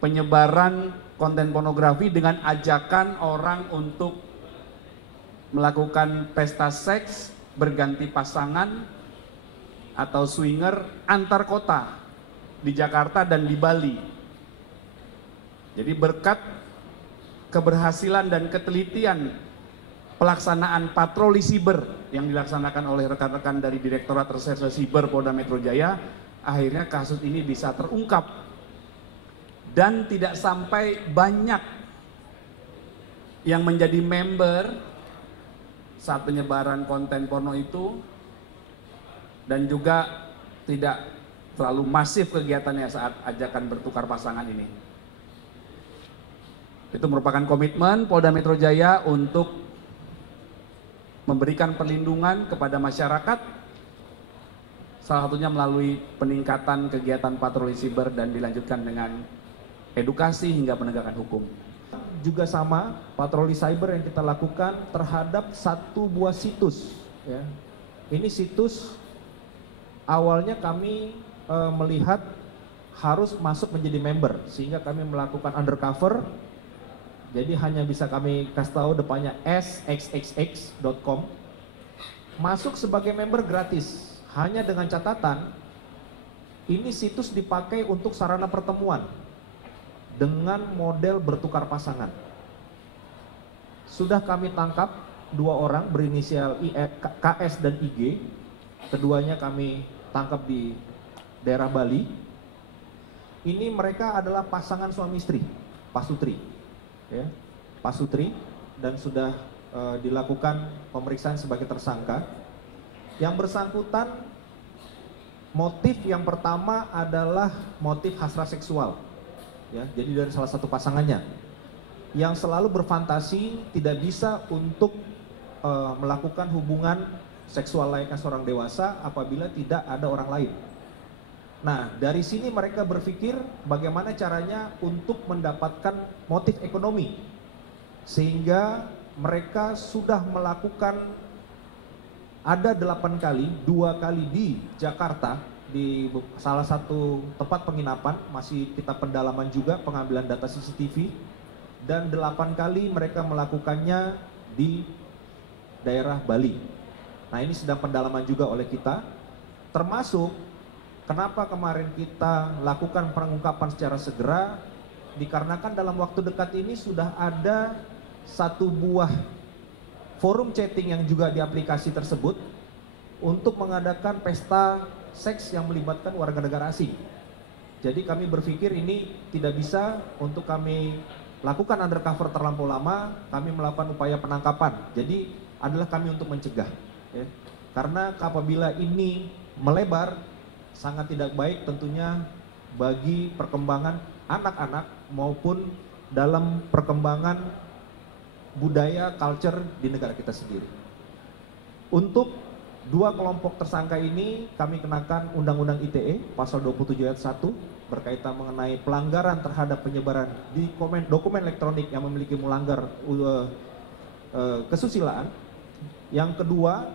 penyebaran konten pornografi dengan ajakan orang untuk melakukan pesta seks, berganti pasangan atau swinger antar kota di Jakarta dan di Bali. Jadi berkat keberhasilan dan ketelitian pelaksanaan patroli siber yang dilaksanakan oleh rekan-rekan dari Direktorat Reserse Siber Polda Metro Jaya, akhirnya kasus ini bisa terungkap dan tidak sampai banyak yang menjadi member saat penyebaran konten porno itu, dan juga tidak terlalu masif kegiatannya saat ajakan bertukar pasangan ini. Itu merupakan komitmen Polda Metro Jaya untuk memberikan perlindungan kepada masyarakat, salah satunya melalui peningkatan kegiatan patroli siber dan dilanjutkan dengan edukasi hingga penegakan hukum. Juga sama, patroli cyber yang kita lakukan terhadap satu buah situs. Ya. Ini situs awalnya kami melihat harus masuk menjadi member, sehingga kami melakukan undercover. Jadi hanya bisa kami kasih tahu depannya sxxx.com. Masuk sebagai member gratis, hanya dengan catatan ini situs dipakai untuk sarana pertemuan dengan model bertukar pasangan. Sudah kami tangkap 2 orang berinisial KS dan IG. Keduanya kami tangkap di daerah Bali. Ini mereka adalah pasangan suami istri, pasutri. Ya, pasutri, dan sudah dilakukan pemeriksaan sebagai tersangka. Yang bersangkutan, motif yang pertama adalah motif hasrat seksual. Ya, jadi dari salah satu pasangannya yang selalu berfantasi tidak bisa untuk melakukan hubungan seksual layaknya seorang dewasa apabila tidak ada orang lain. Nah, dari sini mereka berpikir bagaimana caranya untuk mendapatkan motif ekonomi, sehingga mereka sudah melakukan ada 8 kali, 2 kali di Jakarta, di salah satu tempat penginapan, masih kita pendalaman juga pengambilan data CCTV, dan 8 kali mereka melakukannya di daerah Bali. Nah, ini sedang pendalaman juga oleh kita, termasuk kenapa kemarin kita lakukan pengungkapan secara segera, dikarenakan dalam waktu dekat ini sudah ada satu buah forum chatting yang juga di aplikasi tersebut untuk mengadakan pesta seks yang melibatkan warga negara asing. Jadi kami berpikir ini tidak bisa untuk kami lakukan undercover terlampau lama, kami melakukan upaya penangkapan. Jadi adalah kami untuk mencegah. Ya. Karena apabila ini melebar, sangat tidak baik tentunya bagi perkembangan anak-anak maupun dalam perkembangan budaya, culture di negara kita sendiri. Untuk 2 kelompok tersangka ini kami kenakan Undang-Undang ITE pasal 27 ayat 1 berkaitan mengenai pelanggaran terhadap penyebaran di dokumen elektronik yang memiliki melanggar kesusilaan. Yang kedua,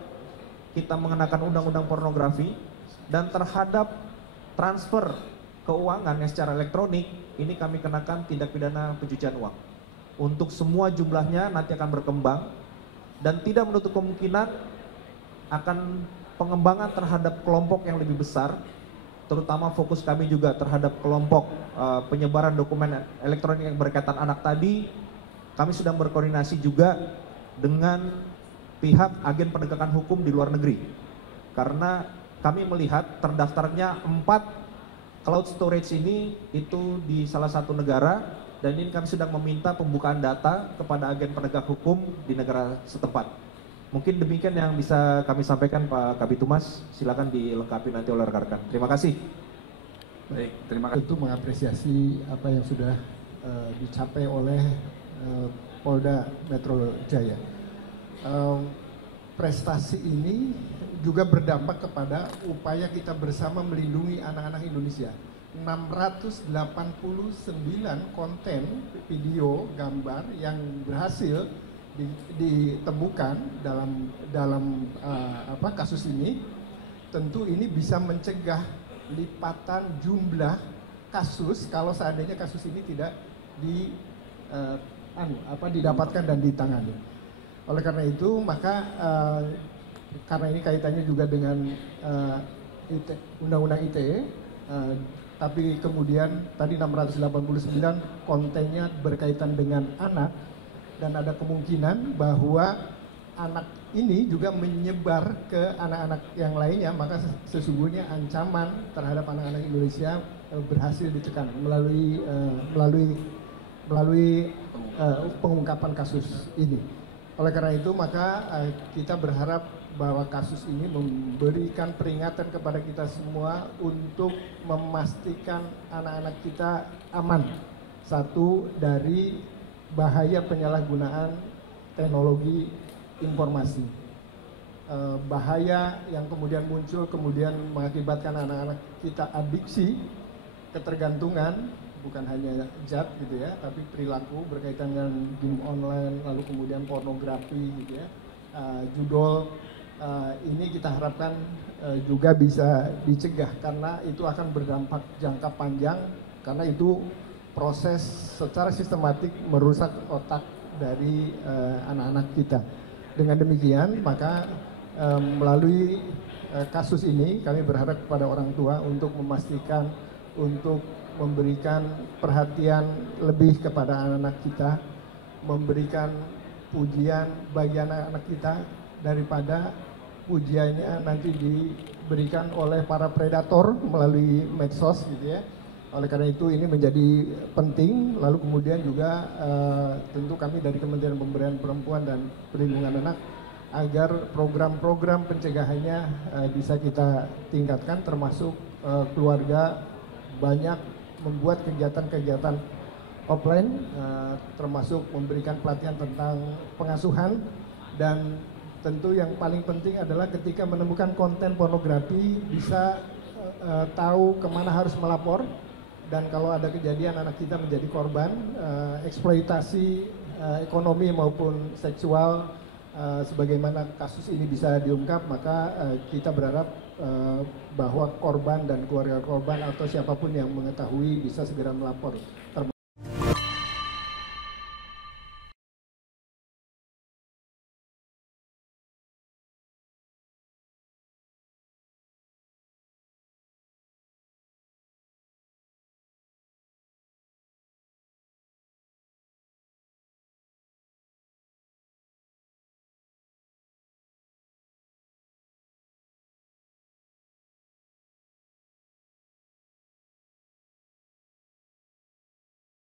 kita mengenakan Undang-Undang Pornografi, dan terhadap transfer keuangan yang secara elektronik ini kami kenakan tindak pidana pencucian uang. Untuk semua jumlahnya nanti akan berkembang dan tidak menutup kemungkinan akan pengembangan terhadap kelompok yang lebih besar, terutama fokus kami juga terhadap kelompok penyebaran dokumen elektronik yang berkaitan anak tadi. Kami sedang berkoordinasi juga dengan pihak agen penegakan hukum di luar negeri, karena kami melihat terdaftarnya 4 cloud storage ini itu di salah satu negara, dan ini kami sedang meminta pembukaan data kepada agen penegak hukum di negara setempat. Mungkin demikian yang bisa kami sampaikan Pak Kabitumas, silakan dilengkapi nanti oleh rekan-rekan. Terima kasih. Baik, terima kasih. Untuk mengapresiasi apa yang sudah dicapai oleh Polda Metro Jaya. Prestasi ini juga berdampak kepada upaya kita bersama melindungi anak-anak Indonesia. 689 konten video gambar yang berhasil ditemukan dalam kasus ini. Tentu ini bisa mencegah lipatan jumlah kasus kalau seandainya kasus ini tidak didapatkan dan ditangani. Oleh karena itu maka karena ini kaitannya juga dengan Undang-Undang ITE, tapi kemudian tadi 689 kontennya berkaitan dengan anak, dan ada kemungkinan bahwa anak ini juga menyebar ke anak-anak yang lainnya, maka sesungguhnya ancaman terhadap anak-anak Indonesia berhasil ditekan melalui pengungkapan kasus ini. Oleh karena itu maka kita berharap bahwa kasus ini memberikan peringatan kepada kita semua untuk memastikan anak-anak kita aman. Satu, dari bahaya penyalahgunaan teknologi informasi. Bahaya yang kemudian muncul kemudian mengakibatkan anak-anak kita adiksi, ketergantungan, bukan hanya zat gitu ya, tapi perilaku berkaitan dengan game online, lalu kemudian pornografi gitu ya, judul. Ini kita harapkan juga bisa dicegah karena itu akan berdampak jangka panjang, karena itu proses secara sistematik merusak otak dari anak-anak kita. Dengan demikian maka melalui kasus ini kami berharap kepada orang tua untuk memastikan, untuk memberikan perhatian lebih kepada anak-anak kita, memberikan pujian bagi anak-anak kita daripada pujiannya nanti diberikan oleh para predator melalui medsos gitu ya. Oleh karena itu ini menjadi penting. Lalu kemudian juga tentu kami dari Kementerian Pemberdayaan Perempuan dan Perlindungan Anak agar program-program pencegahannya bisa kita tingkatkan, termasuk keluarga banyak membuat kegiatan-kegiatan offline, termasuk memberikan pelatihan tentang pengasuhan. Dan tentu yang paling penting adalah ketika menemukan konten pornografi bisa tahu kemana harus melapor, dan kalau ada kejadian anak kita menjadi korban eksploitasi ekonomi maupun seksual, sebagaimana kasus ini bisa diungkap, maka kita berharap bahwa korban dan keluarga korban atau siapapun yang mengetahui bisa segera melapor.